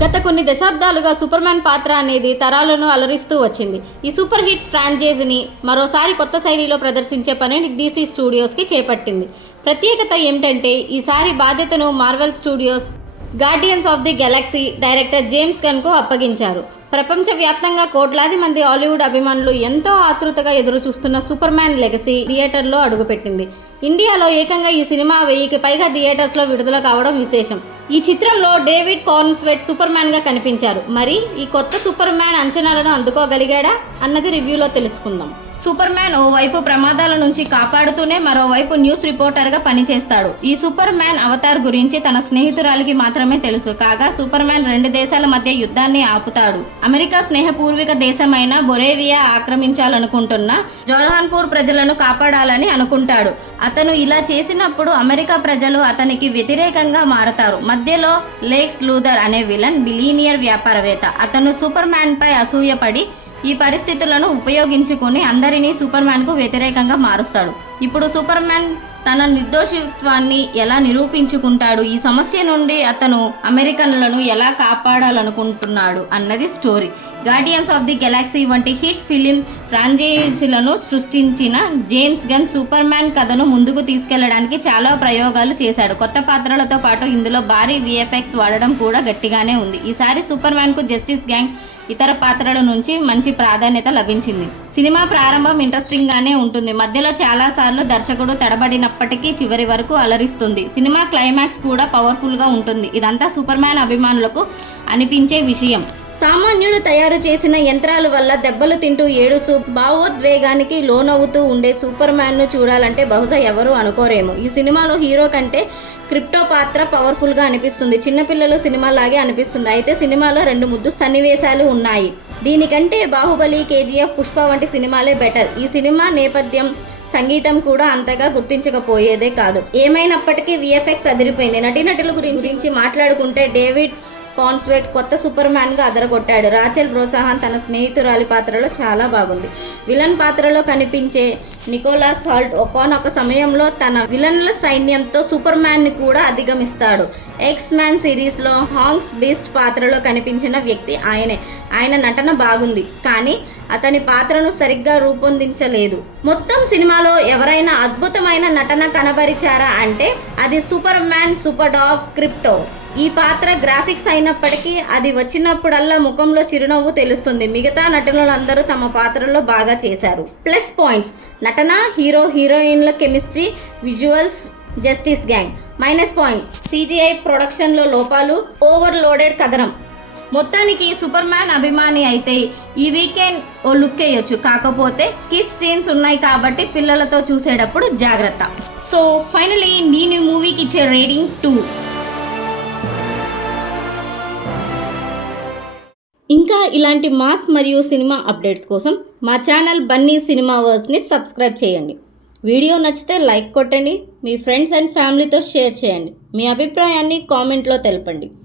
గత కొన్ని దశాబ్దాలుగా సూపర్ మ్యాన్ పాత్ర అనేది తరాలను అలరిస్తూ వచ్చింది. ఈ సూపర్ హిట్ ఫ్రాంచైజీని మరోసారి కొత్త శైలిలో ప్రదర్శించే పనిని DC స్టూడియోస్కి చేపట్టింది. ప్రత్యేకత ఏమిటంటే ఈసారి బాధ్యతను Marvel Studios Guardians of the Galaxy director James గన్కు అప్పగించారు. ప్రపంచవ్యాప్తంగా కోట్లాది మంది హాలీవుడ్ అభిమానులు ఎంతో ఆతృతగా ఎదురుచూస్తున్న సూపర్ మ్యాన్ లెగసీ థియేటర్లో అడుగుపెట్టింది. ఇండియాలో ఏకంగా ఈ సినిమా 1000కి పైగా థియేటర్స్లో విడుదల కావడం విశేషం. ఈ చిత్రంలో డేవిడ్ కార్న్స్వెట్ సూపర్ మ్యాన్గా కనిపించారు. మరి ఈ కొత్త సూపర్ మ్యాన్ అంచనాలను అందుకోగలిగాడా అన్నది రివ్యూలో తెలుసుకుందాం. సూపర్ మ్యాన్ ఓవైపు ప్రమాదాల నుంచి కాపాడుతూనే మరోవైపు న్యూస్ రిపోర్టర్గా పనిచేస్తాడు. ఈ సూపర్ మ్యాన్ అవతార్ గురించి తన స్నేహితురాలికి మాత్రమే తెలుసు. కాగా సూపర్ మ్యాన్ 2 దేశాల మధ్య యుద్ధాన్ని ఆపుతాడు. అమెరికా స్నేహపూర్వక దేశమైన బొరేవియా ఆక్రమించాలనుకుంటున్న జోహాన్పూర్ ప్రజలను కాపాడాలని అనుకుంటాడు. అతను ఇలా చేసినప్పుడు అమెరికా ప్రజలు అతనికి వ్యతిరేకంగా మారతారు. మధ్యలో లెక్స్ లూథర్ అనే విలన్ బిలీనియర్ వ్యాపారవేత్త. అతను సూపర్ మ్యాన్పై అసూయపడి ఈ పరిస్థితులను ఉపయోగించుకుని అందరినీ సూపర్ మ్యాన్కు వ్యతిరేకంగా మారుస్తాడు. ఇప్పుడు సూపర్ మ్యాన్ తన నిర్దోషిత్వాన్ని ఎలా నిరూపించుకుంటాడు, ఈ సమస్య నుండి అతను అమెరికన్లను ఎలా కాపాడాలనుకుంటున్నాడు అన్నది story. Guardians of the Galaxy వంటి హిట్ ఫిలిం ఫ్రాంచైజీలను సృష్టించిన జేమ్స్ గన్ సూపర్ మ్యాన్ కథను ముందుకు తీసుకెళ్లడానికి చాలా ప్రయోగాలు చేశాడు. కొత్త పాత్రలతో పాటు ఇందులో భారీ VFX వాడడం కూడా గట్టిగానే ఉంది. ఈసారి సూపర్ మ్యాన్కు జస్టిస్ గ్యాంగ్ ఇతర పాత్రల నుంచి మంచి ప్రాధాన్యత లభించింది. సినిమా ప్రారంభం ఇంట్రెస్టింగ్గానే ఉంటుంది. మధ్యలో చాలాసార్లు దర్శకుడు తడబడినప్పటికీ చివరి వరకు అలరిస్తుంది. సినిమా క్లైమాక్స్ కూడా పవర్ఫుల్గా ఉంటుంది. ఇదంతా సూపర్ మ్యాన్ అభిమానులకు అనిపించే విషయం. సామాన్యుడు తయారు చేసిన యంత్రాల వల్ల దెబ్బలు తింటూ ఏడుస్తూ భావోద్వేగానికి లోనవుతూ ఉండే సూపర్ మ్యాన్ను చూడాలంటే బహుశా ఎవరూ అనుకోరేమో. ఈ సినిమాలో హీరో కంటే క్రిప్టో పాత్ర పవర్ఫుల్గా అనిపిస్తుంది. చిన్నపిల్లలు సినిమాలాగే అనిపిస్తుంది. అయితే సినిమాలో 2 ముద్దు సన్నివేశాలు ఉన్నాయి. దీనికంటే బాహుబలి, KGF, పుష్ప వంటి సినిమాలే బెటర్. ఈ సినిమా నేపథ్యం, సంగీతం కూడా అంతగా గుర్తించకపోయేదే కాదు. ఏమైనప్పటికీ VFX అదిరిపోయింది. నటీనటుల గురించి మాట్లాడుకుంటే డేవిడ్ కార్న్స్వెట్ కొత్త సూపర్ మ్యాన్గా అదరగొట్టాడు. రాచెల్ బ్రోసాహాన్ తన స్నేహితురాలి పాత్రలో చాలా బాగుంది. విలన్ పాత్రలో కనిపించే నికోలస్ హాల్ట్ ఒకానొక సమయంలో తన విలన్ల సైన్యంతో సూపర్ మ్యాన్ని కూడా అధిగమిస్తాడు. ఎక్స్ మ్యాన్ సిరీస్లో హాంక్స్ బీస్ట్ పాత్రలో కనిపించిన వ్యక్తి ఆయనే. ఆయన నటన బాగుంది, కానీ అతని పాత్రను సరిగ్గా రూపొందించలేదు. మొత్తం సినిమాలో ఎవరైనా అద్భుతమైన నటన కనబరిచారా అంటే అది super man super dog crypto. ఈ పాత్ర గ్రాఫిక్స్ అయినప్పటికీ అది వచ్చినప్పుడల్లా ముఖంలో చిరునవ్వు తెలుస్తుంది. మిగతా నటులందరూ తమ పాత్రల్లో బాగా చేశారు. ప్లస్ పాయింట్స్: నటన, హీరో హీరోయిన్ల chemistry, visuals, justice gang. Minus point: CGI ప్రొడక్షన్లో లోపాలు, ఓవర్లోడెడ్ కథనం. మొత్తానికి సూపర్ మ్యాన్ అభిమాని అయితే ఈ వీకెండ్ ఓ లుక్ వేయొచ్చు. కాకపోతే కిస్ సీన్స్ ఉన్నాయి కాబట్టి పిల్లలతో చూసేటప్పుడు జాగ్రత్త. సో ఫైనలీ నేను మూవీకి ఇచ్చే రేటింగ్ 2. ఇంకా ఇలాంటి మాస్ మరియు సినిమా అప్డేట్స్ కోసం మా ఛానల్ బన్నీ సినిమావర్స్ని సబ్స్క్రైబ్ చేయండి. వీడియో నచ్చితే లైక్ కొట్టండి. మీ ఫ్రెండ్స్ అండ్ ఫ్యామిలీతో షేర్ చేయండి. మీ అభిప్రాయాన్ని కామెంట్లో తెలపండి.